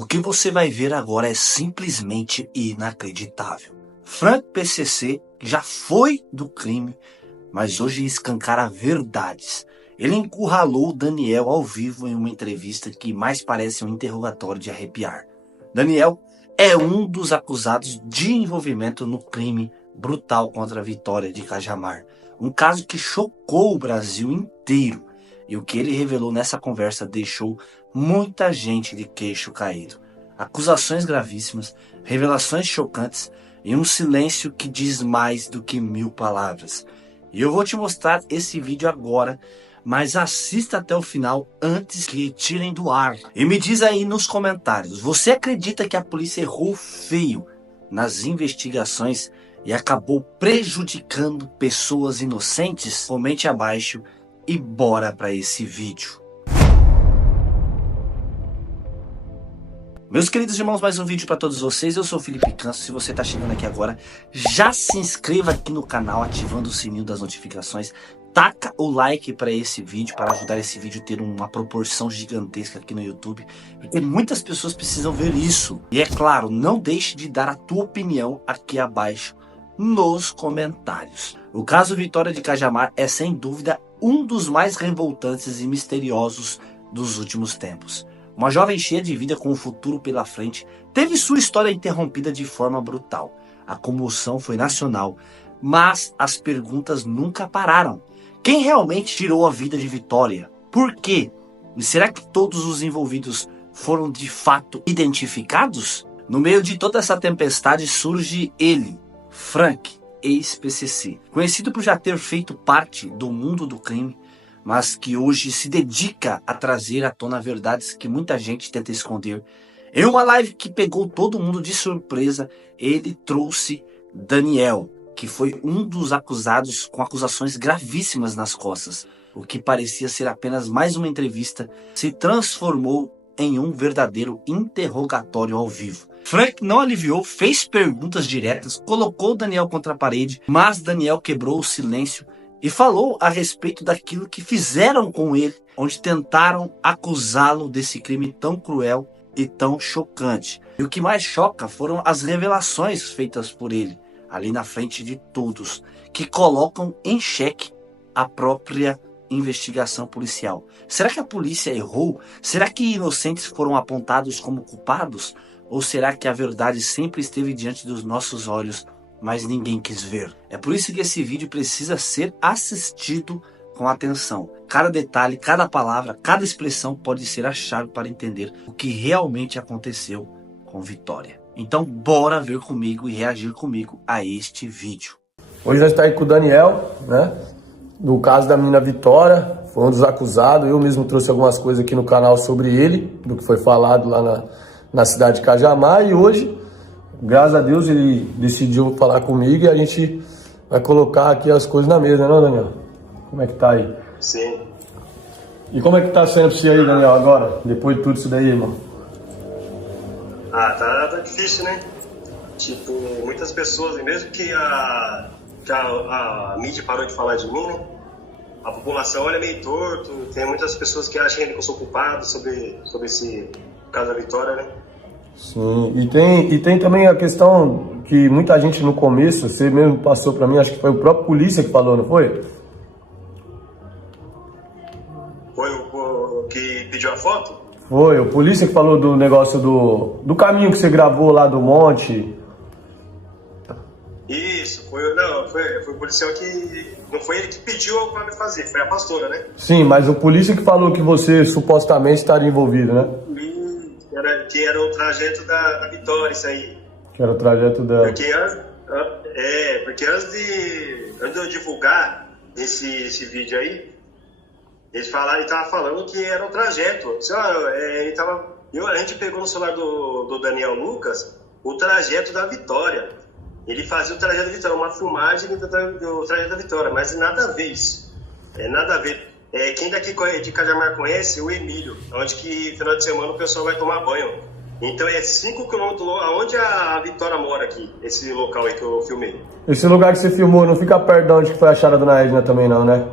O que você vai ver agora é simplesmente inacreditável. Frank PCC já foi do crime, mas hoje escancara verdades. Ele encurralou Daniel ao vivo em uma entrevista que mais parece um interrogatório de arrepiar. Daniel é um dos acusados de envolvimento no crime brutal contra a Vitória de Cajamar. Um caso que chocou o Brasil inteiro. E o que ele revelou nessa conversa deixou muita gente de queixo caído. Acusações gravíssimas, revelações chocantes e um silêncio que diz mais do que 1000 palavras. E eu vou te mostrar esse vídeo agora, mas assista até o final antes que tirem do ar. E me diz aí nos comentários, você acredita que a polícia errou feio nas investigações e acabou prejudicando pessoas inocentes? Comente abaixo e bora para esse vídeo. Meus queridos irmãos, mais um vídeo para todos vocês. Eu sou o Felipe Canso. Se você está chegando aqui agora, já se inscreva aqui no canal, ativando o sininho das notificações. Taca o like para esse vídeo, para ajudar esse vídeo a ter uma proporção gigantesca aqui no YouTube, porque muitas pessoas precisam ver isso. E é claro, não deixe de dar a tua opinião aqui abaixo nos comentários. O caso Vitória de Cajamar é sem dúvida um dos mais revoltantes e misteriosos dos últimos tempos. Uma jovem cheia de vida com um futuro pela frente teve sua história interrompida de forma brutal. A comoção foi nacional, mas as perguntas nunca pararam. Quem realmente tirou a vida de Vitória? Por quê? E será que todos os envolvidos foram de fato identificados? No meio de toda essa tempestade surge ele, Frank, ex-PCC, conhecido por já ter feito parte do mundo do crime, mas que hoje se dedica a trazer à tona verdades que muita gente tenta esconder. Em uma live que pegou todo mundo de surpresa, ele trouxe Daniel, que foi um dos acusados com acusações gravíssimas nas costas. O que parecia ser apenas mais uma entrevista se transformou em um verdadeiro interrogatório ao vivo. Frank não aliviou, fez perguntas diretas, colocou Daniel contra a parede, mas Daniel quebrou o silêncio e falou a respeito daquilo que fizeram com ele, onde tentaram acusá-lo desse crime tão cruel e tão chocante. E o que mais choca foram as revelações feitas por ele, ali na frente de todos, que colocam em xeque a própria investigação policial. Será que a polícia errou? Será que inocentes foram apontados como culpados? Ou será que a verdade sempre esteve diante dos nossos olhos, mas ninguém quis ver? É por isso que esse vídeo precisa ser assistido com atenção. Cada detalhe, cada palavra, cada expressão pode ser a chave para entender o que realmente aconteceu com Vitória. Então bora ver comigo e reagir comigo a este vídeo. Hoje nós estamos aí com o Daniel, né? No caso da menina Vitória, foi um dos acusados. Eu mesmo trouxe algumas coisas aqui no canal sobre ele, do que foi falado lá na cidade de Cajamar. E hoje, graças a Deus, ele decidiu falar comigo e a gente vai colocar aqui as coisas na mesa, né, Daniel? Como é que tá aí? Sim. E como é que tá sendo pra você aí, Daniel, agora? Depois de tudo isso daí, irmão? Ah, tá difícil, né? Tipo, muitas pessoas, mesmo que a mídia parou de falar de mim, né? A população olha meio torto, tem muitas pessoas que acham que eu sou culpado sobre esse caso da Vitória, né? Sim, e tem também a questão que muita gente no começo, você mesmo passou pra mim, acho que foi o próprio polícia que falou, não foi? Foi o que pediu a foto? Foi, o polícia que falou do negócio do caminho que você gravou lá do monte. Isso, foi o policial que... Não foi ele que pediu pra me fazer, foi a pastora, né? Sim, mas o polícia que falou que você supostamente estaria envolvido, né? Que era o trajeto da Vitória, isso aí. Que era o trajeto dela. Porque antes de eu divulgar esse vídeo aí, ele tava falando que era o trajeto. A gente pegou no celular do Daniel Lucas o trajeto da Vitória. Ele fazia o trajeto da Vitória, uma filmagem do trajeto da Vitória, mas nada a ver isso. Nada a ver. Quem daqui de Cajamar conhece o Emílio, onde que final de semana o pessoal vai tomar banho. Então é 5 km aonde a Vitória mora aqui, esse local aí que eu filmei. Esse lugar que você filmou não fica perto de onde que foi a achada da Dona Edna também não, né?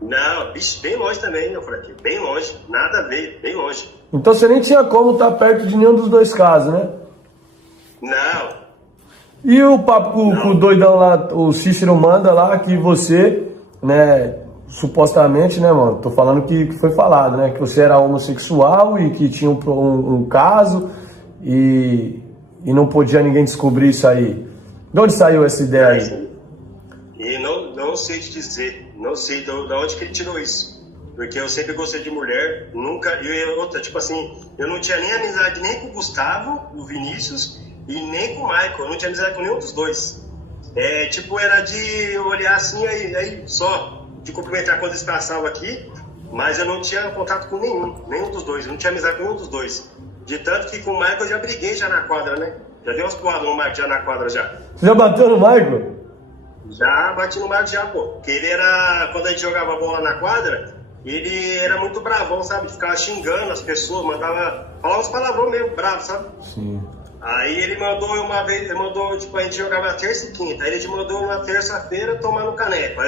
Não, bicho, bem longe também, meu Frank. Bem longe. Nada a ver, bem longe. Então você nem tinha como estar perto de nenhum dos dois casos, né? Não. E o papo com o doidão lá, o Cícero manda lá que você, né, supostamente, né, mano? Tô falando que foi falado, né? Que você era homossexual e que tinha um caso e não podia ninguém descobrir isso aí. De onde saiu essa ideia aí? E não sei te dizer, não sei de onde que ele tirou isso. Porque eu sempre gostei de mulher, nunca. E outra, tipo assim, eu não tinha nem amizade nem com o Gustavo, o Vinícius, e nem com o Michael. Eu não tinha amizade com nenhum dos dois. Tipo, era de olhar assim, aí só, de cumprimentar quando eles passavam aqui, mas eu não tinha contato com nenhum dos dois. Eu não tinha amizade com nenhum dos dois. De tanto que com o Michael eu já briguei já na quadra, né? Já dei umas porradas no Michael já na quadra já. Você já bateu no Michael? Já bati no Michael já, pô. Porque ele era, quando a gente jogava bola na quadra, ele era muito bravão, sabe? Ficava xingando as pessoas, falava uns palavrão mesmo, bravo, sabe? Sim. Aí ele mandou uma vez, tipo, a gente jogava terça e quinta. Aí ele mandou uma terça-feira tomar no caneco.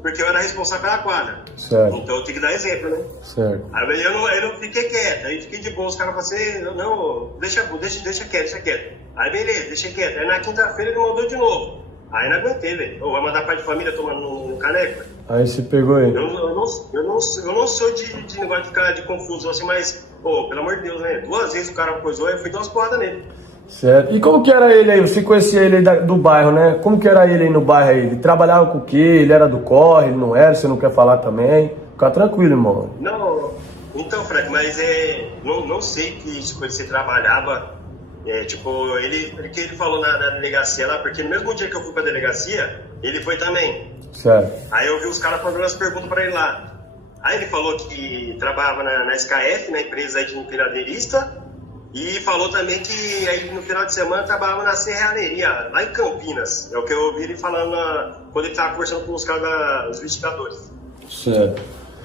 Porque eu era responsável pela quadra. Certo. Então eu tinha que dar exemplo, né? Certo. Aí eu não fiquei quieto. Aí fiquei de boa, os caras falaram assim, não, deixa quieto. Aí beleza, deixa quieto. Aí na quinta-feira ele mandou de novo. Aí não aguentei, velho. Vai mandar pai de família tomar no caneco? Aí você pegou ele. Eu não sou de negócio de ficar de confuso assim, mas, pelo amor de Deus, né? 2 vezes o cara coisou, eu fui dar umas porradas nele. Certo. E como que era ele aí? Você conhecia ele aí do bairro, né? Como que era ele aí no bairro aí? Ele trabalhava com o quê? Ele era do corre, ele não era? Você não quer falar também? Fica tranquilo, irmão. Não, então, Frank, mas não sei que coisa você trabalhava. Tipo, ele falou na delegacia lá, porque no mesmo dia que eu fui pra delegacia, ele foi também. Certo. Aí eu vi os caras fazendo as perguntas pra ele lá. Aí ele falou que trabalhava na SKF, na empresa aí de empilhadeirista, e falou também que aí no final de semana trabalhava na serralheria, lá em Campinas. É o que eu ouvi ele falando quando ele tava conversando com os caras dos investigadores. Certo.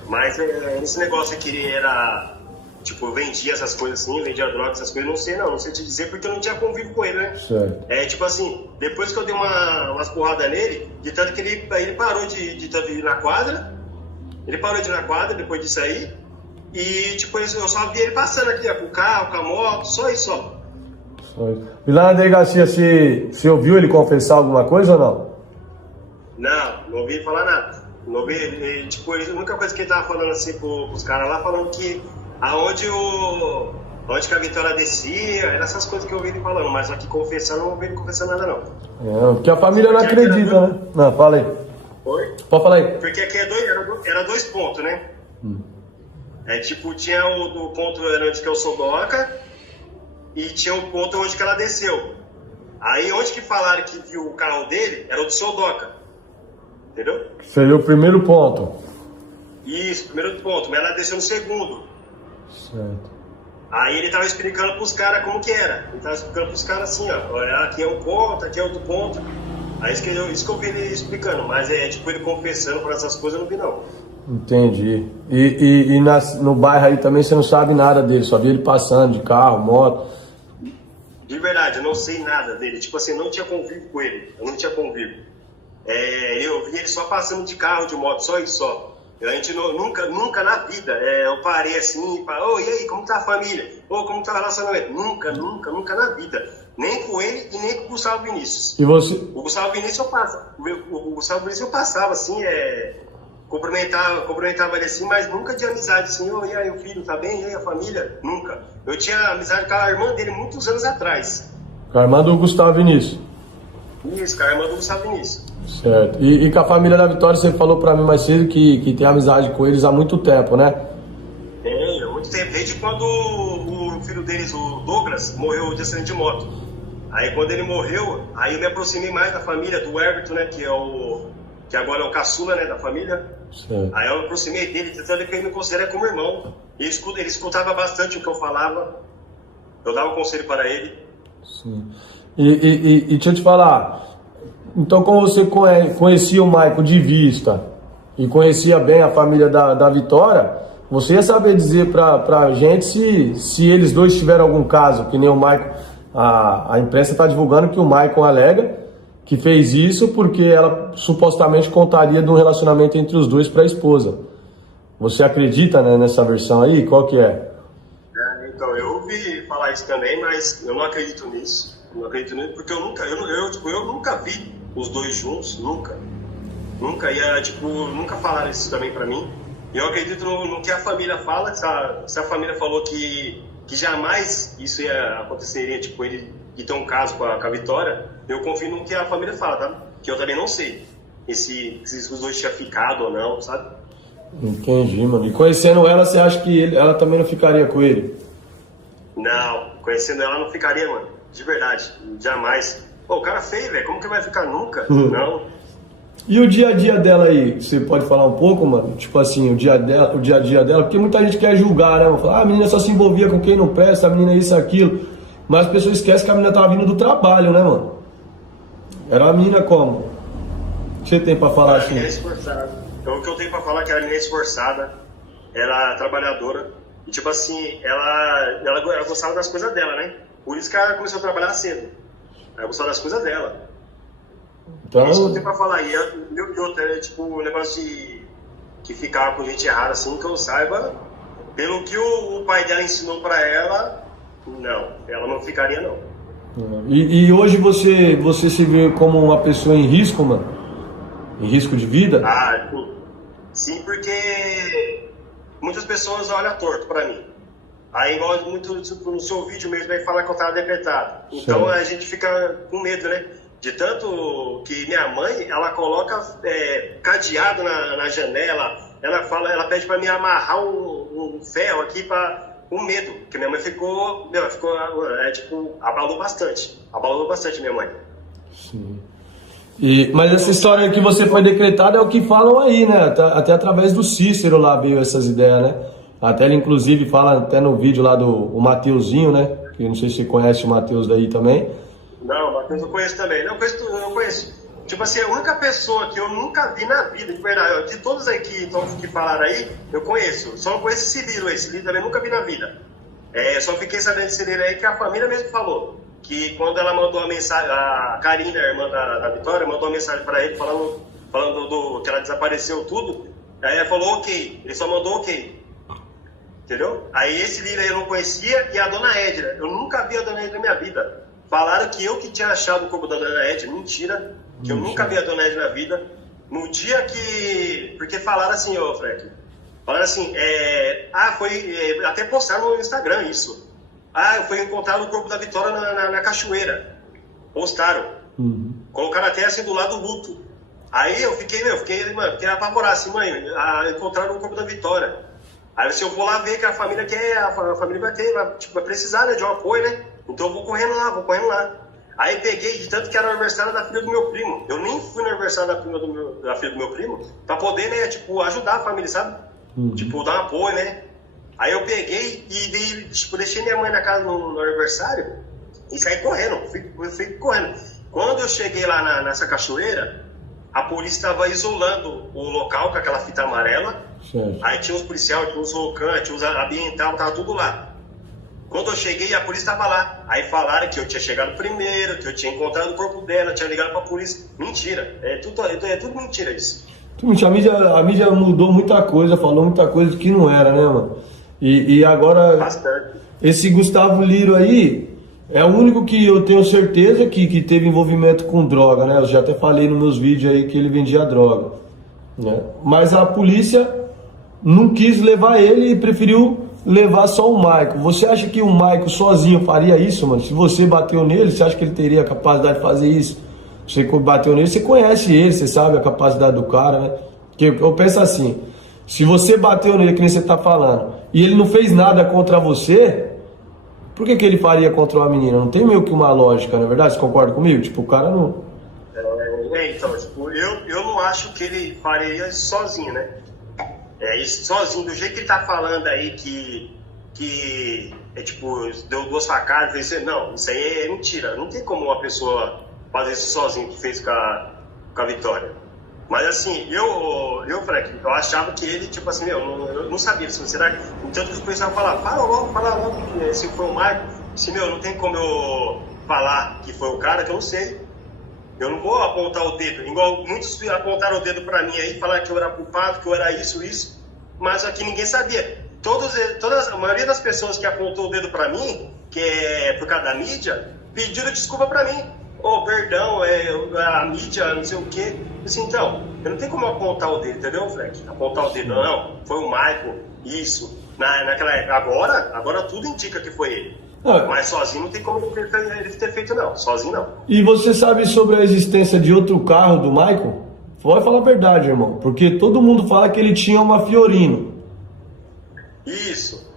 Mas esse negócio que ele era, tipo, vendia essas coisas assim, vendia droga, essas coisas, não sei te dizer porque eu não tinha convívio com ele, né? Certo. Tipo assim, depois que eu dei umas porradas nele, de tanto que ele parou de ir na quadra, depois disso aí, e tipo, eu só vi ele passando aqui, ó, com o carro, com a moto, só isso, ó. E lá na delegacia, você ouviu ele confessar alguma coisa ou não? Não ouvi ele falar nada. Não ouvi, tipo, a única coisa que ele tava falando assim pros caras lá, falando que onde que a Vitória descia, eram essas coisas que eu ouvi ele falando, mas aqui confessando, não ouvi ele confessando nada não. Porque a família não acredita, né? Não, fala aí. Oi? Pode falar aí. Porque aqui era 2 pontos, né? Tipo, tinha o ponto onde que eu sou doca e tinha o ponto onde que ela desceu. Aí onde que falaram que viu o carro dele, era o do seu doca. Entendeu? Seria o primeiro ponto. Isso, primeiro ponto, mas ela desceu no segundo. Certo. Aí ele tava explicando pros caras como que era. Ele tava explicando pros caras assim, ó, olha, aqui é um ponto, aqui é outro ponto. Aí isso que eu vi ele explicando, mas tipo ele confessando por essas coisas eu não vi não. Entendi. E no bairro aí também você não sabe nada dele, só vi ele passando de carro, moto. De verdade, eu não sei nada dele. Tipo assim, eu não tinha convívio com ele. Eu não tinha convívio. Eu vi ele só passando de carro, de moto, só isso, só. A gente nunca na vida eu parei assim e falei, e aí, como tá a família? Como tá o relacionamento? Nunca na vida. Nem com ele e nem com o Gustavo Vinícius. E você? O Gustavo Vinícius eu passava assim, cumprimentava ele assim, mas nunca de amizade assim, e aí o filho tá bem, e aí a família? Nunca. Eu tinha amizade com a irmã dele muitos anos atrás. Com a irmã do Gustavo Vinícius? Isso, com a irmã do Gustavo Vinícius. Certo. E com a família da Vitória, você falou pra mim mais cedo que tem amizade com eles há muito tempo, né? Tem, há muito tempo. Desde quando o filho deles, o Douglas, morreu de acidente de moto. Aí quando ele morreu, aí eu me aproximei mais da família, do Everton, né, que agora é o caçula, né, da família. Certo. Aí eu me aproximei dele, tentando que ele me considera como irmão. Ele escutava bastante o que eu falava. Eu dava um conselho para ele. Sim. E deixa eu te falar, então como você conhecia o Michael de vista e conhecia bem a família da Vitória, você ia saber dizer pra gente se eles dois tiveram algum caso, que nem o Michael, a imprensa está divulgando que o Michael alega que fez isso porque ela supostamente contaria de um relacionamento entre os dois para a esposa. Você acredita, né, nessa versão aí? Qual que é? Então, eu ouvi falar isso também, mas eu não acredito nisso. Eu não acredito nisso porque eu nunca vi os dois juntos, nunca. Nunca, nunca falaram isso também pra mim. E eu acredito no que a família fala. Se a família falou que jamais isso aconteceria, tipo, ele ter um caso com a Vitória, eu confio no que a família fala, tá? Que eu também não sei se os dois tinham ficado ou não, sabe? Entendi, mano. E conhecendo ela, você acha que ela também não ficaria com ele? Não, conhecendo ela não ficaria, mano. De verdade, jamais. Pô, o cara feio, velho, como que vai ficar nunca? Não. E o dia a dia dela aí, você pode falar um pouco, mano? Tipo assim, o dia a dia dela, porque muita gente quer julgar, né? Falar, a menina só se envolvia com quem não presta, a menina isso, aquilo. Mas as pessoas esquecem que a menina tava vindo do trabalho, né, mano? Era uma menina como? O que você tem pra falar assim? Menina esforçada. Então, o que eu tenho pra falar é que ela é menina esforçada, ela é trabalhadora, e tipo assim, ela gostava das coisas dela, né? Por isso que ela começou a trabalhar cedo. Ela gostava das coisas dela. Então... É isso que eu tenho pra falar. E outro, tipo, o negócio que ficava com gente errada, assim, que eu saiba, pelo que o pai dela ensinou pra ela, não, ela não ficaria, não. E hoje você se vê como uma pessoa em risco, mano? Em risco de vida? Ah, sim, porque muitas pessoas olham torto pra mim. Aí, igual muito tipo, no seu vídeo mesmo, aí fala que eu tava decretado. Então a gente fica com medo, né? De tanto que minha mãe, ela coloca cadeado na janela, ela pede pra mim amarrar um ferro aqui com medo, porque minha mãe ficou abalou bastante minha mãe. Sim. Mas essa história que você foi decretado é o que falam aí, né? Até através do Cícero lá veio essas ideias, né? Até ele inclusive fala até no vídeo lá do Mateuzinho, né? Que não sei se você conhece o Mateus daí também. Não, Matheus eu conheço também. Não, eu conheço. Tipo assim, a única pessoa que eu nunca vi na vida, de verdade, de todos aí que falaram aí, eu conheço. Só não conheço esse Cirilo aí. Esse Cirilo também nunca vi na vida. Só fiquei sabendo desse Cirilo aí que a família mesmo falou. Que quando ela mandou a mensagem, a Karina, a irmã da Vitória, mandou uma mensagem pra ele falando que ela desapareceu tudo. Aí ela falou ok. Ele só mandou ok. Entendeu? Aí esse Lira eu não conhecia e a dona Edna. Eu nunca vi a dona Edna na minha vida. Falaram que eu que tinha achado o corpo da dona Edna. Mentira. Que eu nunca vi a dona Edna na vida. No dia que... Porque falaram assim, ô Frank. Falaram assim, até postaram no Instagram isso. Foi encontrado o corpo da Vitória na cachoeira. Postaram. Colocaram até assim do lado do luto. Aí eu fiquei apavorado assim, mãe, encontraram o corpo da Vitória. Aí se eu vou lá ver que a família quer, a família vai precisar, né, de um apoio, né? Então eu vou correndo lá. Aí peguei, de tanto que era o aniversário da filha do meu primo. Eu nem fui no aniversário da filha do meu primo pra poder, né, tipo, ajudar a família, sabe? Tipo, dar um apoio, né? Aí eu peguei e deixei minha mãe na casa no aniversário e saí correndo, fui correndo. Quando eu cheguei lá nessa cachoeira, a polícia estava isolando o local com aquela fita amarela. Certo. Aí tinha os policiais, tinha os rocan, tinha os ambiental, tava tudo lá. Quando eu cheguei, a polícia estava lá. Aí falaram que eu tinha chegado primeiro, que eu tinha encontrado o corpo dela, tinha ligado pra polícia. Mentira, é tudo mentira isso. A mídia mudou muita coisa, falou muita coisa que não era, né, mano? E agora, bastante. Esse Gustavo Liro aí é o único que eu tenho certeza que teve envolvimento com droga, né? Eu já até falei nos meus vídeos aí que ele vendia droga, né? Mas a polícia não quis levar ele e preferiu levar só o Maico. Você acha que o Maico sozinho faria isso, mano? Se você bateu nele, você acha que ele teria a capacidade de fazer isso? Você bateu nele, você conhece ele, você sabe a capacidade do cara, né? Porque eu penso assim, se você bateu nele, que nem você tá falando, e ele não fez nada contra você, por que ele faria contra uma menina? Não tem meio que uma lógica, não é verdade? Você concorda comigo? Tipo, o cara não... Então, tipo, eu não acho que ele faria isso sozinho, né? Isso sozinho, do jeito que ele tá falando aí que tipo, deu 2 facadas, não, isso aí é mentira. Não tem como uma pessoa fazer isso sozinho, que fez com a Vitória. Mas assim, Frank, eu achava que ele, tipo assim, eu não sabia, será que... Tanto que os policiais falavam, fala logo, se foi o Marco, não tem como eu falar que foi o cara, que eu não sei. Eu não vou apontar o dedo, igual muitos apontaram o dedo para mim aí, falaram que eu era culpado, que eu era isso, mas aqui ninguém sabia. A maioria das pessoas que apontou o dedo para mim, que é por causa da mídia, pediram desculpa para mim. Perdão, a mídia, não sei o quê. Assim, então, eu não tenho como apontar o dedo, entendeu, Fleck? Apontar o dedo, não, foi o Michael, isso. Naquela época. Agora tudo indica que foi ele. Mas sozinho não tem como ele ter feito, não. Sozinho, não. E você sabe sobre a existência de outro carro do Michael? Pode falar a verdade, irmão. Porque todo mundo fala que ele tinha uma Fiorino. Isso.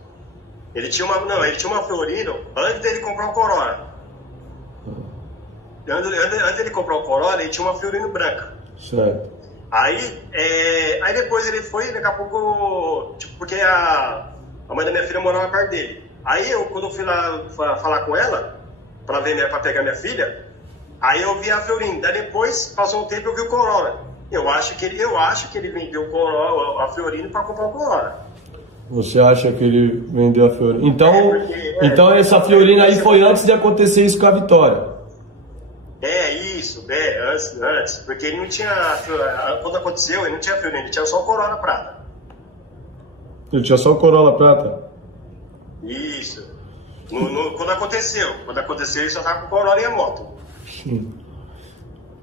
Ele tinha uma Fiorino antes dele comprar o Corolla. Antes dele comprar o Corolla, ele tinha uma Fiorino branca. Certo. Aí depois ele foi, daqui a pouco, tipo, porque a mãe da minha filha morava perto dele. Aí quando eu fui lá falar com ela, pra pegar minha filha, aí eu vi a Fiorino. Daí depois, passou um tempo, eu vi o Corolla. Eu acho que ele vendeu o Corolla, a Fiorino, pra comprar o Corolla. Você acha que ele vendeu a Fiorino? Então essa Fiorino aí foi antes de acontecer isso com a Vitória. Antes, porque ele não tinha, quando aconteceu, ele não tinha Fiorino, ele tinha só o Corolla prata. Ele tinha só o Corolla prata? Isso. Quando aconteceu, ele só tava com o Corolla e a moto. Sim.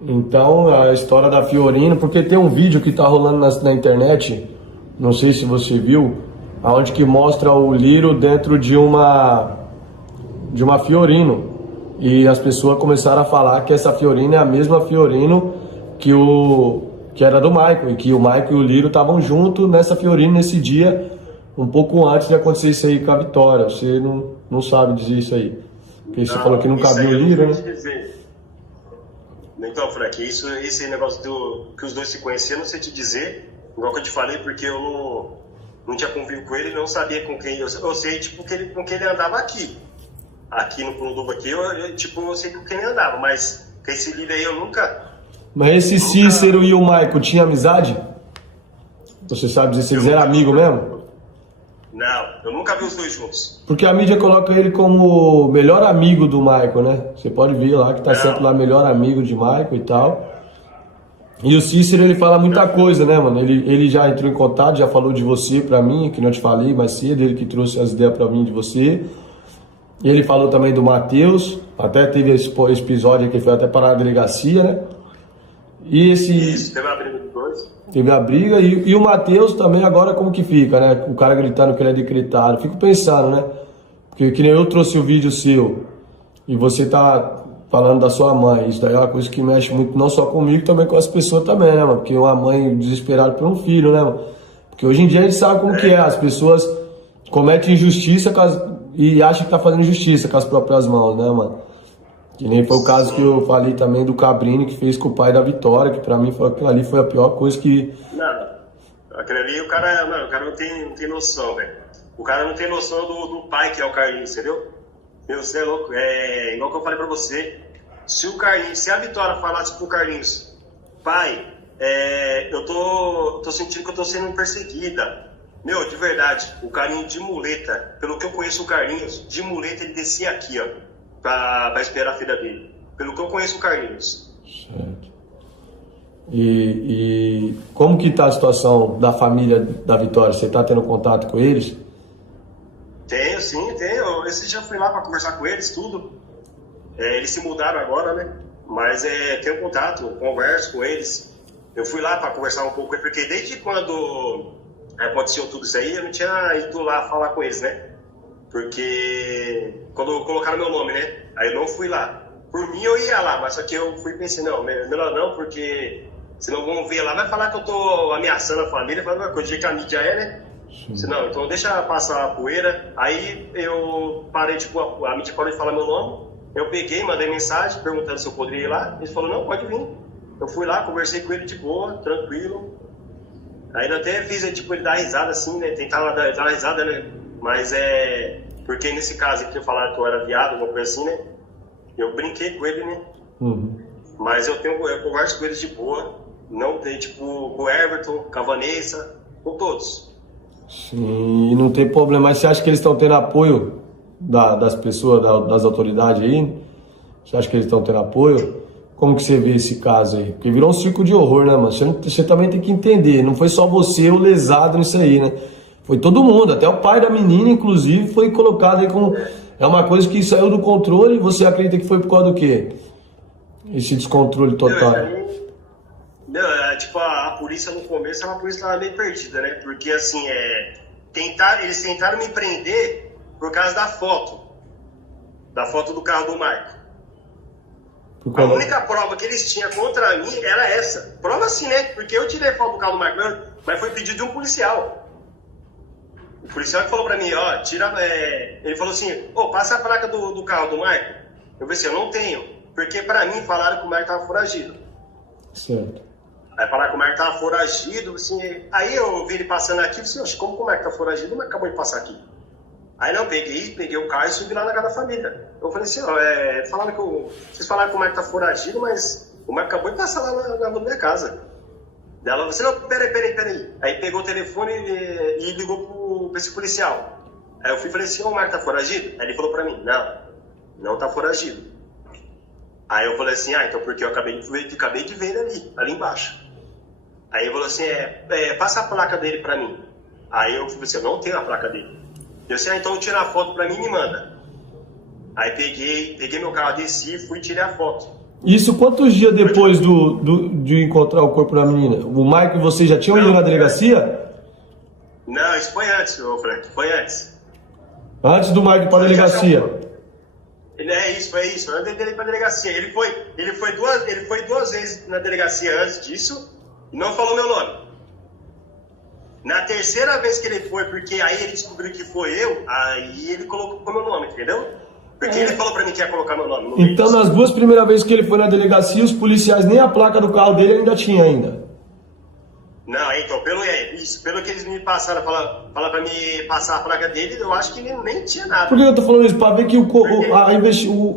Então, a história da Fiorino, porque tem um vídeo que tá rolando na internet, não sei se você viu, onde que mostra o Liro dentro de uma Fiorino. E as pessoas começaram a falar que essa Fiorino é a mesma Fiorino que era do Michael, e que o Michael e o Liro estavam juntos nessa Fiorino nesse dia, um pouco antes de acontecer isso aí com a Vitória. Você não sabe dizer isso aí. Porque você falou que nunca viu o Liro, né? Então, Frank, esse negócio que os dois se conheciam, não sei te dizer, igual que eu te falei, porque eu não tinha convívio com ele, não sabia com quem. Eu sei, tipo, com quem ele andava aqui. Aqui no Punduba, aqui, eu sei com quem ele andava, mas com esse líder aí eu nunca. Mas esse Cícero e o Michael tinham amizade? Você sabe dizer se eles eram amigos mesmo? Não, eu nunca vi os dois juntos. Porque a mídia coloca ele como o melhor amigo do Michael, né? Você pode ver lá que tá sempre lá melhor amigo de Michael e tal. E o Cícero, ele fala muita coisa, né, mano? Ele já entrou em contato, já falou de você pra mim, que não te falei mais cedo, ele que trouxe as ideias pra mim de você. E ele falou também do Matheus, até teve esse episódio que foi até parar na delegacia, né? E Isso, teve a briga dos dois. Teve a briga e o Matheus também agora como que fica, né? O cara gritando que ele é decretado. Fico pensando, né? Porque que nem eu trouxe o vídeo seu e você tá falando da sua mãe. Isso daí é uma coisa que mexe muito, não só comigo, também com as pessoas também, né, mano? Porque uma mãe desesperada por um filho, né, mano? Porque hoje em dia a gente sabe como que é. As pessoas cometem injustiça e acham que tá fazendo justiça com as próprias mãos, né, mano? Que nem foi o caso que eu falei também do Cabrini, que fez com o pai da Vitória, que pra mim aquilo ali foi a pior coisa que... Não, aquele ali o cara não tem noção, velho. O cara não tem noção do pai que é o Carlinhos, entendeu? Meu, você é louco, igual que eu falei pra você. Se a Vitória falasse pro Carlinhos, pai, eu tô sentindo que eu tô sendo perseguida. Meu, de verdade, o Carlinhos de muleta, pelo que eu conheço o Carlinhos, de muleta ele descia aqui, ó. Pra esperar a filha dele. Pelo que eu conheço o Carlinhos. Certo. E como que tá a situação da família da Vitória? Você tá tendo contato com eles? Tenho, sim, tenho. Esse dia eu fui lá pra conversar com eles, tudo. Eles se mudaram agora, né? Mas tenho contato, converso com eles. Eu fui lá pra conversar um pouco, porque desde quando aconteceu tudo isso aí, eu não tinha ido lá falar com eles, né? Porque quando colocaram meu nome, né? Aí eu não fui lá. Por mim eu ia lá, mas só que eu fui pensando, não, melhor não, porque senão vão ver lá, vai falar que eu tô ameaçando a família, falando coisa que a mídia né? Não, então deixa passar a poeira. Aí eu parei, tipo, a mídia parou de falar meu nome. Eu peguei, mandei mensagem perguntando se eu poderia ir lá. Eles falaram, não, pode vir. Eu fui lá, conversei com ele de boa, tranquilo. Aí eu até fiz, tipo, ele dar risada assim, né? Tentar dar risada, né? Mas porque nesse caso aqui eu falava que eu era viado, alguma coisa assim, né? Eu brinquei com ele, né? Uhum. Mas eu converso com eles de boa. Não tem, tipo, com o Everton, com a Vanessa, com todos. Sim, não tem problema. Mas você acha que eles estão tendo apoio das pessoas, das autoridades aí? Você acha que eles estão tendo apoio? Como que você vê esse caso aí? Porque virou um circo de horror, né, mano? Você também tem que entender, não foi só você o lesado nisso aí, né? Foi todo mundo, até o pai da menina, inclusive, foi colocado aí como... É uma coisa que saiu do controle e você acredita que foi por causa do quê? Esse descontrole total. Não, tipo, a polícia no começo era uma polícia tava meio perdida, né? Porque, assim, eles tentaram me prender por causa da foto do carro do Marco. A única prova que eles tinham contra mim era essa. Prova assim, né? Porque eu tirei foto do carro do Marco, mas foi pedido de um policial. O policial que falou pra mim, ó, ele falou assim, passa a placa do carro do Marco. Eu falei assim, eu não tenho. Porque pra mim falaram que o Marco tava foragido. Certo. Aí falaram que o Marco tava foragido, assim. Aí eu vi ele passando aqui, eu falei assim, como que o Marco tá foragido? O Marco acabou de passar aqui. Aí não, peguei o carro e subi lá na casa da família. Eu falei assim, vocês falaram que o Marco tá foragido, mas o Marco acabou de passar lá na rua da minha casa. Ela falou assim, não, peraí. Aí pegou o telefone e ligou pra esse policial. Aí eu fui e falei assim, o Marco tá foragido? Aí ele falou pra mim, não tá foragido. Aí eu falei assim, então porque eu acabei de ver ele ali embaixo. Aí ele falou assim, passa a placa dele pra mim. Aí eu falei assim, eu não tenho a placa dele. Eu disse, então tira a foto pra mim e me manda. Aí peguei meu carro, desci, fui e tirei a foto. Isso quantos dias depois de encontrar o corpo da menina? O Mike e você já tinham ido na delegacia? Não, isso foi antes, Frank, foi antes. Antes do Mike ir pra delegacia? Foi isso, antes dele ir pra delegacia. Ele foi duas vezes na delegacia antes disso e não falou meu nome. Na terceira vez que ele foi, porque aí ele descobriu que foi eu, aí ele colocou meu nome, entendeu? Porque ele falou pra mim que ia colocar meu nome. Então, nas duas primeiras vezes que ele foi na delegacia, os policiais nem a placa do carro dele ainda tinha ainda. Não, então, pelo que eles me passaram, falaram pra me passar a placa dele, eu acho que ele nem tinha nada. Por que eu tô falando isso? Pra ver que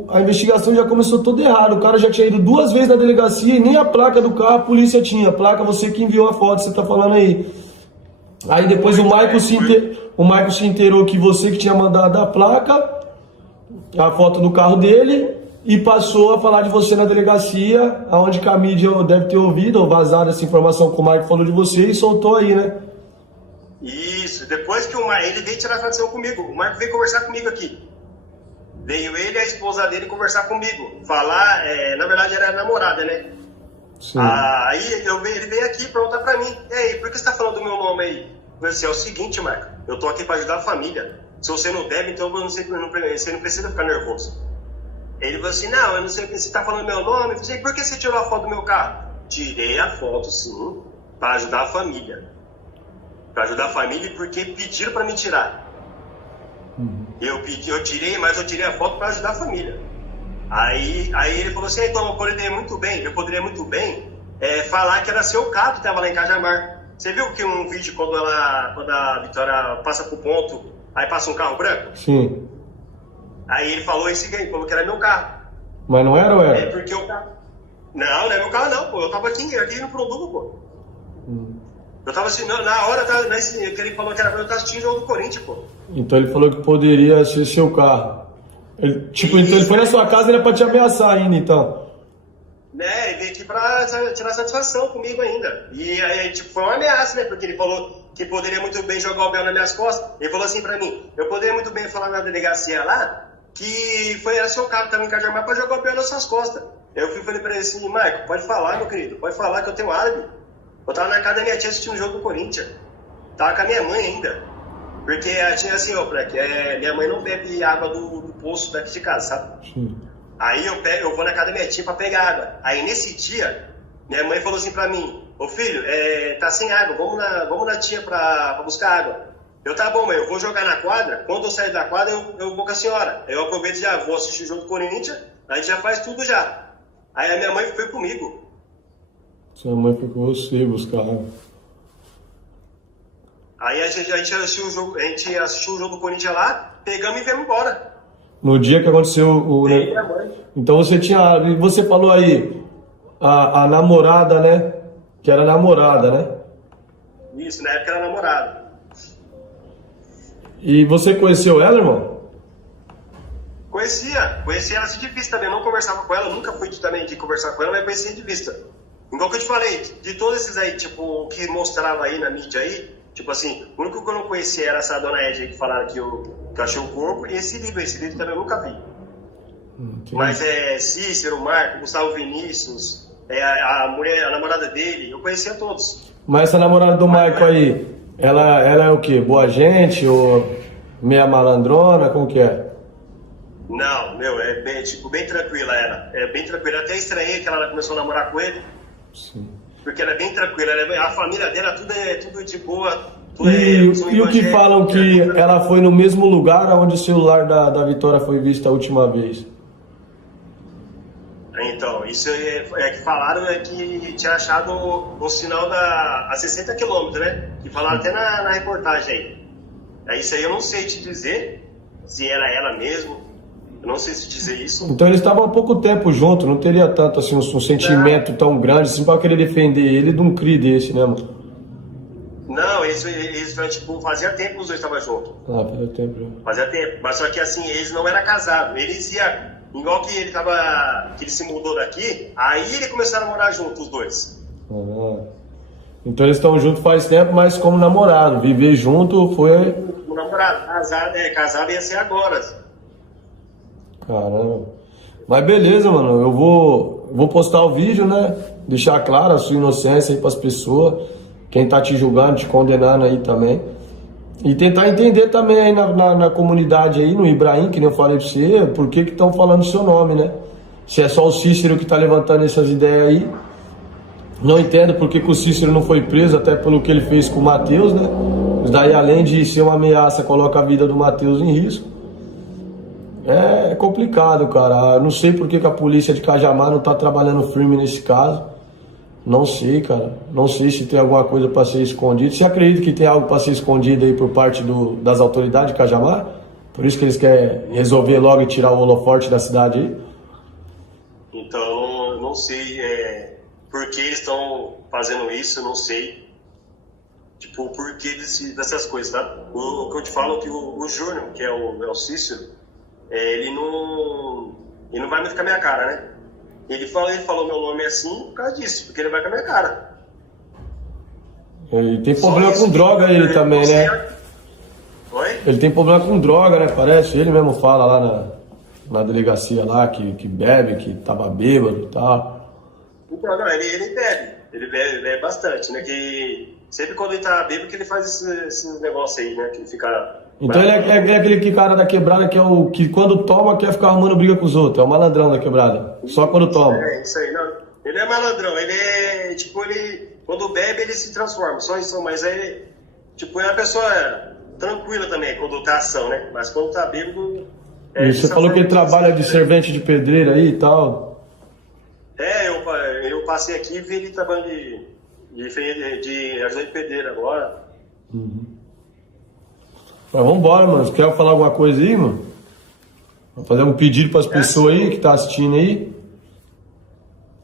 a investigação já começou toda errada. O cara já tinha ido duas vezes na delegacia e nem a placa do carro a polícia tinha. A placa, você que enviou a foto, você tá falando aí. Aí depois o Michael se inteirou que você que tinha mandado a placa, a foto do carro dele, e passou a falar de você na delegacia, aonde que a mídia deve ter ouvido ou vazado essa informação que o Michael falou de você e soltou aí, né? Isso, depois que ele veio tirar satisfação comigo, o Michael veio conversar comigo aqui. Veio ele e a esposa dele conversar comigo, falar, na verdade era a namorada, né? Sim. Aí ele veio aqui perguntar pra mim, e aí, por que você tá falando do meu nome aí? Eu falei assim, é o seguinte, Michael, eu tô aqui pra ajudar a família. Se você não deve, então você não precisa ficar nervoso. Ele falou assim, não, eu não sei o que você tá falando meu nome. Eu falei, por que você tirou a foto do meu carro? Tirei a foto, sim, pra ajudar a família. Pra ajudar a família porque pediram pra me tirar. Eu tirei, mas eu tirei a foto pra ajudar a família. Aí ele falou assim, então eu poderia muito bem falar que era seu carro que tava lá em Cajamar. Você viu que um vídeo quando a Vitória passa pro ponto, aí passa um carro branco? Sim. Aí ele falou falou que era meu carro. Mas não era ou era? É porque o carro... Não é meu carro não, pô. Eu tava aqui no produto, pô. Eu tava assim, na hora que ele falou que era meu, eu tava assistindo o jogo do Corinthians, pô. Então ele falou que poderia ser seu carro. Então ele foi na sua casa, era pra te ameaçar ainda, então. Ele veio aqui pra tirar satisfação comigo ainda. E aí, foi uma ameaça, né? Porque ele falou que poderia muito bem jogar o Bel nas minhas costas. Ele falou assim pra mim, eu poderia muito bem falar na delegacia lá, que era seu carro que tava em Cajamar pra jogar o Bel nas suas costas. Eu falei pra ele assim, Marco, pode falar, meu querido, pode falar que eu tenho álibi. Eu tava na casa da minha tia assistindo um jogo do Corinthians. Tava com a minha mãe ainda. Porque a tia, assim, Frank, minha mãe não bebe água do poço daqui de casa, sabe? Sim. Aí eu vou na casa da minha tia pra pegar água. Aí nesse dia, minha mãe falou assim pra mim, ô filho, tá sem água, vamos na tia pra buscar água. Tá bom, mãe, eu vou jogar na quadra, quando eu sair da quadra eu vou com a senhora. Eu aproveito e já vou assistir o jogo do Corinthians, a gente já faz tudo já. Aí a minha mãe foi comigo. Sua mãe foi com você buscar água. Aí a gente assistiu o jogo do Corinthians lá, pegamos e viemos embora. No dia que aconteceu Então você falou aí, a namorada, né? Que era namorada, né? Isso, na época era namorada. E você conheceu ela, irmão? Conhecia ela assim de vista também. Eu não conversava com ela, eu nunca fui também de conversar com ela, mas conhecia de vista. Igual que eu te falei, de todos esses aí, tipo, que mostrava aí na mídia aí, tipo assim, o único que eu não conhecia era essa dona Ed aí que falaram que eu achei o corpo, e esse livro também eu nunca vi. Mas Cícero, Marco, Gustavo Vinícius, a mulher, a namorada dele, eu conhecia todos. Mas essa namorada do Marco aí, ela é o quê? Boa gente ou meia malandrona? Como que é? Não, é bem, tipo, bem tranquila ela. É bem tranquila. Até estranhei que ela começou a namorar com ele. Sim. Porque ela é bem tranquila. A família dela, tudo de boa. E o que falam que ela foi no mesmo lugar onde o celular da Vitória foi visto a última vez? Então, isso que falaram que tinha achado o sinal a 60 km, né? Que falaram até na reportagem aí. Isso aí eu não sei te dizer se era ela mesmo. Eu não sei se dizer isso. Então eles estavam há pouco tempo juntos, não teria tanto assim um sentimento tão grande assim pra querer defender ele de um CRI desse, né, mano? Não, eles tipo, fazia tempo que os dois estavam juntos. Fazia tempo. Fazia tempo, mas só que assim, eles não eram casados. Eles iam, igual que que ele se mudou daqui, aí ele começaram a morar juntos, os dois. Então eles estão juntos faz tempo, mas como namorado, viver junto foi... O namorado, casado ia ser agora. Caramba. Mas beleza, mano, eu vou postar o vídeo, né? Deixar claro a sua inocência aí pras pessoas. Quem tá te julgando, te condenando aí também. E tentar entender também aí na comunidade aí, no Ibrahim, que nem eu falei pra você, por que estão falando o seu nome, né? Se é só o Cícero que tá levantando essas ideias aí. Não entendo por que o Cícero não foi preso, até pelo que ele fez com o Matheus, né? Isso daí, além de ser uma ameaça, coloca a vida do Matheus em risco. É complicado, cara. Eu não sei por que a polícia de Cajamar não tá trabalhando firme nesse caso. Não sei, cara. Não sei se tem alguma coisa para ser escondido. Você acredita que tem algo para ser escondido aí por parte das autoridades de Cajamar? Por isso que eles querem resolver logo e tirar o holoforte da cidade aí? Então, eu não sei por que eles estão fazendo isso, eu não sei. Tipo, o porquê dessas coisas, tá? O que eu te falo é que o Júnior, que é o Cícero, ele não vai muito com a minha cara, né? Ele falou meu nome assim por causa disso, porque ele vai com a minha cara. Ele tem problema com droga ele também, né? Oi? Ele tem problema com droga, né? Parece. Ele mesmo fala lá na delegacia lá que bebe, que tava bêbado e tal. Então, não, ele bebe. Ele bebe bastante, né? Que sempre quando ele tá bêbado que ele faz esse negócio aí, né? Que ele fica... Então ele é aquele cara da quebrada que é o que quando toma quer ficar arrumando briga com os outros. É o malandrão da quebrada. Só quando toma. Isso aí, não. Ele é malandrão. Ele é, tipo, quando bebe ele se transforma. Só isso, mas aí, tipo, é uma pessoa tranquila também quando tá ação, né? Mas quando tá bêbado... E você falou que ele trabalha de servente de pedreiro aí e tal. Eu passei aqui e vi ele trabalhando de ajudante de pedreiro agora. Mas vambora, mano. Você quer falar alguma coisa aí, mano? Vou fazer um pedido para as pessoas aí que tá assistindo aí.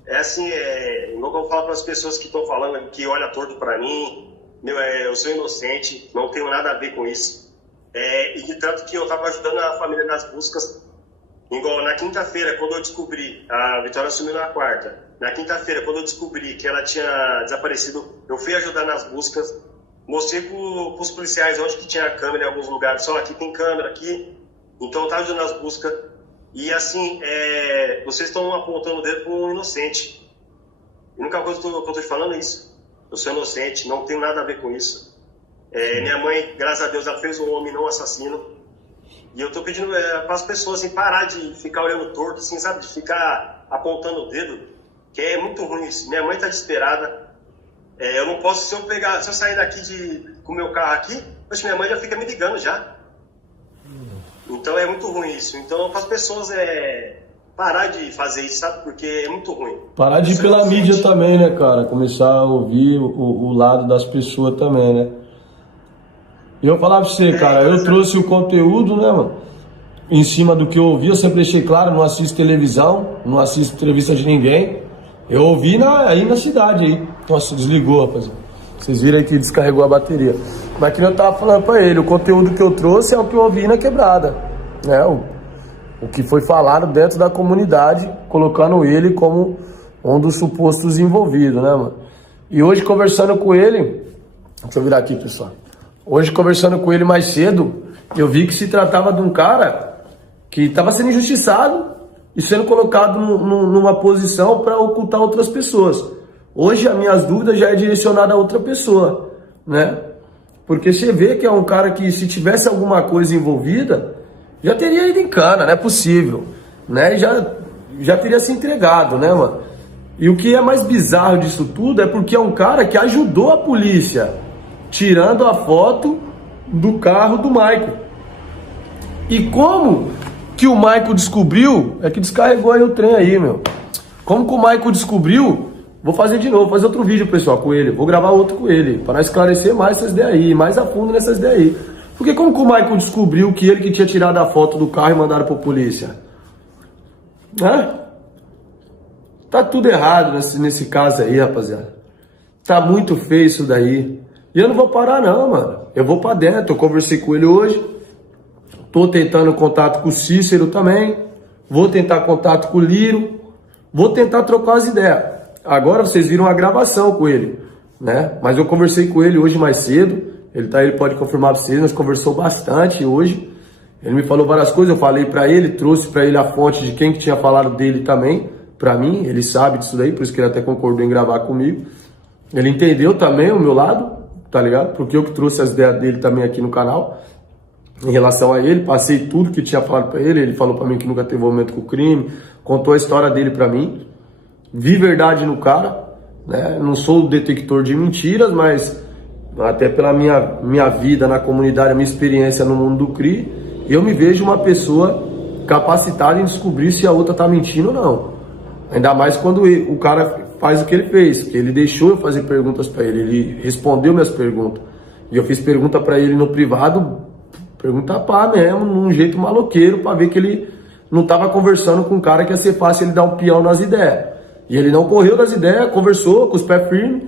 É assim, igual que eu falo para as pessoas que estão falando, que olham torto para mim, eu sou inocente, não tenho nada a ver com isso. E de tanto que eu estava ajudando a família nas buscas, igual na quinta-feira, quando eu descobri, a Vitória sumiu na quarta, na quinta-feira, quando eu descobri que ela tinha desaparecido, eu fui ajudar nas buscas, mostrei para os policiais onde que tinha câmera em alguns lugares, só aqui tem câmera, aqui, então eu estava ajudando nas buscas, e assim, vocês estão apontando o dedo para um inocente. A única coisa que eu estou te falando é isso, eu sou inocente, não tenho nada a ver com isso. Minha mãe, graças a Deus, ela fez um homem não assassino. E eu tô pedindo para as pessoas assim, parar de ficar olhando torto, assim, sabe? De ficar apontando o dedo, que é muito ruim isso. Minha mãe tá desesperada. Eu não posso, se eu sair daqui com o meu carro aqui, minha mãe já fica me ligando já. Então é muito ruim isso. Então para as pessoas parar de fazer isso, sabe? Porque é muito ruim. Parar de ir pela mídia também, né, cara? Começar a ouvir o lado das pessoas também, né? E eu falar pra você, cara, eu trouxe o conteúdo, né, mano, em cima do que eu ouvi. Eu sempre deixei claro, não assisto televisão, não assisto entrevista de ninguém. Eu ouvi aí na cidade aí. Nossa, desligou, rapaziada. Vocês viram aí que descarregou a bateria. Mas que eu tava falando pra ele, o conteúdo que eu trouxe é o que eu ouvi na quebrada, né? o que foi falado dentro da comunidade, colocando ele como um dos supostos envolvidos, né, mano? E hoje conversando com ele, deixa eu virar aqui, pessoal. Hoje conversando com ele mais cedo, eu vi que se tratava de um cara que estava sendo injustiçado e sendo colocado numa posição para ocultar outras pessoas. Hoje as minhas dúvidas já é direcionada a outra pessoa, né? Porque você vê que é um cara que, se tivesse alguma coisa envolvida, já teria ido em cana, não é possível, né? E já teria se entregado, né, mano? E o que é mais bizarro disso tudo é porque é um cara que ajudou a polícia, tirando a foto do carro do Michael. E como que o Michael descobriu? É que descarregou aí o trem aí, meu. Como que o Michael descobriu? Vou fazer de novo, vou fazer outro vídeo, pessoal, com ele. Vou gravar outro com ele, para esclarecer mais essas ideias aí, mais a fundo nessas ideias aí. Porque como que o Michael descobriu que ele que tinha tirado a foto do carro e mandado pra polícia? Né? Tá tudo errado nesse caso aí, rapaziada. Tá muito feio isso daí. E eu não vou parar não, mano. Eu vou pra dentro, eu conversei com ele hoje. Tô tentando contato com o Cícero também. Vou tentar contato com o Liro. Vou tentar trocar as ideias. Agora vocês viram a gravação com ele, né? Mas eu conversei com ele hoje mais cedo. Ele pode confirmar pra vocês, nós conversou bastante hoje. Ele me falou várias coisas, eu falei pra ele, trouxe pra ele a fonte de quem que tinha falado dele também, pra mim. Ele sabe disso daí, por isso que ele até concordou em gravar comigo. Ele entendeu também o meu lado, tá ligado? Porque eu que trouxe as ideias dele também aqui no canal. Em relação a ele, passei tudo que tinha falado pra ele. Ele falou pra mim que nunca teve envolvimento com o crime, contou a história dele pra mim. Vi verdade no cara, né? Não sou detector de mentiras, mas até pela minha vida na comunidade, a minha experiência no mundo do CRI, eu me vejo uma pessoa capacitada em descobrir se a outra tá mentindo ou não. Ainda mais quando o cara faz o que ele fez, que ele deixou eu fazer perguntas pra ele, ele respondeu minhas perguntas. E eu fiz pergunta pra ele no privado, pergunta pá mesmo, num jeito maloqueiro, pra ver que ele não tava conversando com um cara que ia ser fácil ele dar um peão nas ideias. E ele não correu das ideias, conversou com os pés firmes.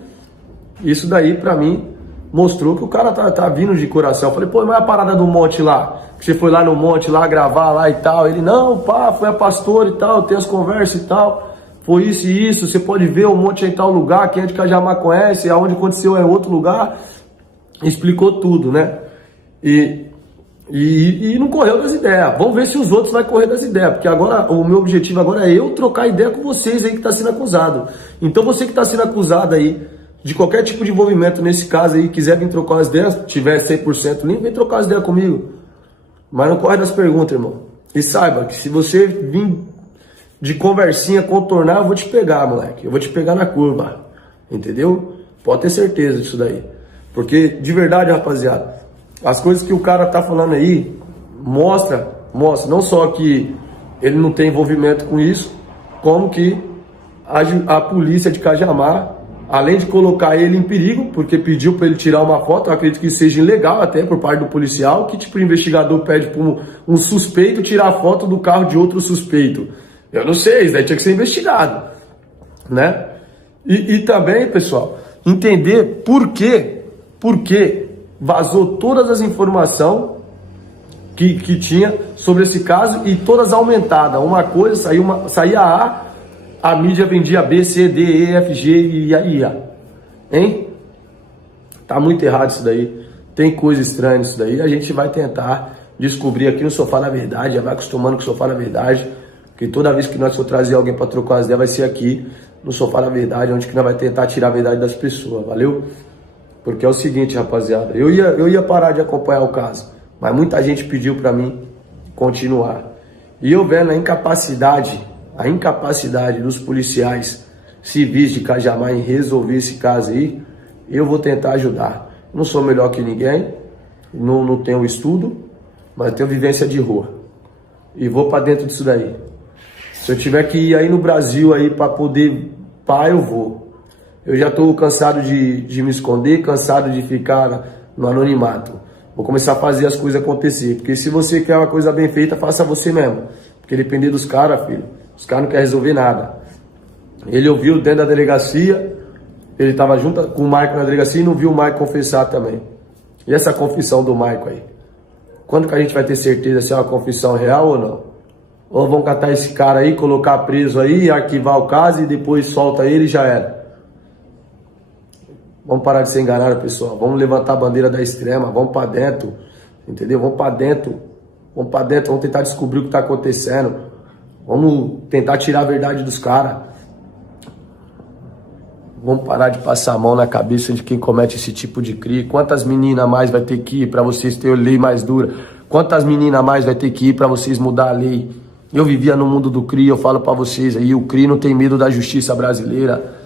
Isso daí, pra mim, mostrou que o cara tá vindo de coração. Eu falei, pô, mas a parada do monte lá? Que você foi lá no monte, lá gravar lá e tal. Ele, não, pá, foi a pastora e tal, tem as conversas e tal. Foi isso e isso, você pode ver o monte em tal lugar, quem é de Cajamar conhece, aonde aconteceu é outro lugar. Explicou tudo, né? E não correu das ideias. Vamos ver se os outros vão correr das ideias. Porque agora, o meu objetivo agora é eu trocar ideia com vocês aí que tá sendo acusado. Então você que tá sendo acusado aí de qualquer tipo de envolvimento nesse caso aí, quiser vir trocar as ideias, tiver 100% limpo, vem trocar as ideias comigo. Mas não corre das perguntas, irmão. E saiba que se você vir de conversinha contornar, eu vou te pegar, moleque. Eu vou te pegar na curva. Entendeu? Pode ter certeza disso daí. Porque, de verdade, rapaziada, as coisas que o cara tá falando aí mostra não só que ele não tem envolvimento com isso, como que a polícia de Cajamar, além de colocar ele em perigo, porque pediu para ele tirar uma foto, eu acredito que seja ilegal até por parte do policial, que tipo o investigador pede para um suspeito tirar a foto do carro de outro suspeito. Eu não sei, isso daí tinha que ser investigado, né? E também, pessoal, entender por que vazou todas as informações que tinha sobre esse caso e todas aumentadas. Uma coisa, saía a mídia vendia B, C, D, E, F, G e A. Hein? Tá muito errado isso daí. Tem coisa estranha nisso daí. A gente vai tentar descobrir aqui no Sofá da Verdade, já vai acostumando com o Sofá da Verdade, que toda vez que nós for trazer alguém para trocar as ideias, vai ser aqui no Sofá da Verdade, onde que nós vai tentar tirar a verdade das pessoas, valeu? Porque é o seguinte, rapaziada, eu ia parar de acompanhar o caso, mas muita gente pediu para mim continuar. E eu vendo a incapacidade dos policiais civis de Cajamar em resolver esse caso aí, eu vou tentar ajudar. Não sou melhor que ninguém, não tenho estudo, mas tenho vivência de rua. E vou para dentro disso daí. Se eu tiver que ir aí no Brasil aí para poder, eu vou. Eu já estou cansado de me esconder, cansado de ficar no anonimato. Vou começar a fazer as coisas acontecer. Porque se você quer uma coisa bem feita, faça você mesmo. Porque depender dos caras, filho, os caras não querem resolver nada. Ele ouviu dentro da delegacia, ele estava junto com o Maico na delegacia e não viu o Maico confessar também. E essa confissão do Maico aí? Quando que a gente vai ter certeza se é uma confissão real ou não? ou vão catar esse cara aí, colocar preso aí, arquivar o caso e depois solta ele e já era. Vamos parar de ser enganado, pessoal. Vamos levantar a bandeira da extrema, vamos pra dentro, entendeu? Vamos pra dentro, vamos tentar descobrir o que tá acontecendo. Vamos tentar tirar a verdade dos caras. Vamos parar de passar a mão na cabeça de quem comete esse tipo de crime. Quantas meninas a mais vai ter que ir para vocês terem lei mais dura? Quantas meninas a mais vai ter que ir para vocês mudar a lei? Eu vivia no mundo do CRI, eu falo para vocês aí, o CRI não tem medo da justiça brasileira.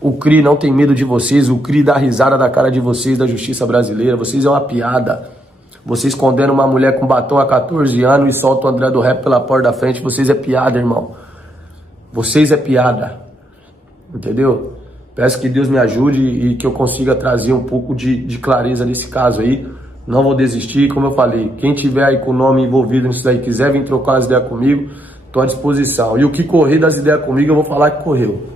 O CRI não tem medo de vocês, o CRI dá risada da cara de vocês, da justiça brasileira. Vocês é uma piada. Vocês condenam uma mulher com batom há 14 anos e soltam o André do Rap pela porta da frente. Vocês é piada, irmão. Vocês é piada. Entendeu? Peço que Deus me ajude e que eu consiga trazer um pouco de clareza nesse caso aí. Não vou desistir, como eu falei. Quem tiver aí com o nome envolvido nisso aí, quiser vir trocar as ideias comigo, estou à disposição. E o que correr das ideias comigo, eu vou falar que correu.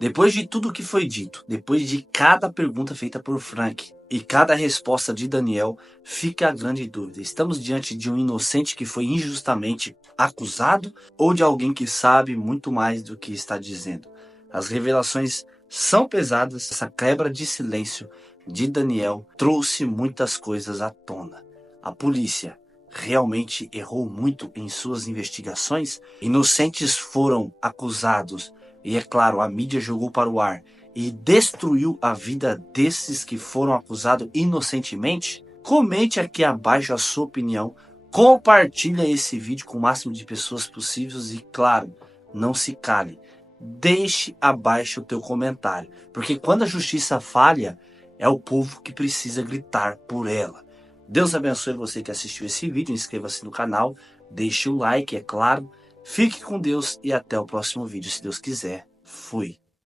Depois de tudo que foi dito, depois de cada pergunta feita por Frank e cada resposta de Daniel, fica a grande dúvida. Estamos diante de um inocente que foi injustamente acusado ou de alguém que sabe muito mais do que está dizendo? As revelações são pesadas. Essa quebra de silêncio de Daniel trouxe muitas coisas à tona. A polícia realmente errou muito em suas investigações? Inocentes foram acusados e, é claro, a mídia jogou para o ar e destruiu a vida desses que foram acusados inocentemente? Comente aqui abaixo a sua opinião, compartilha esse vídeo com o máximo de pessoas possíveis e, claro, não se cale. Deixe abaixo o teu comentário, porque quando a justiça falha, é o povo que precisa gritar por ela. Deus abençoe você que assistiu esse vídeo, inscreva-se no canal, deixe o like, é claro. Fique com Deus e até o próximo vídeo, se Deus quiser. Fui.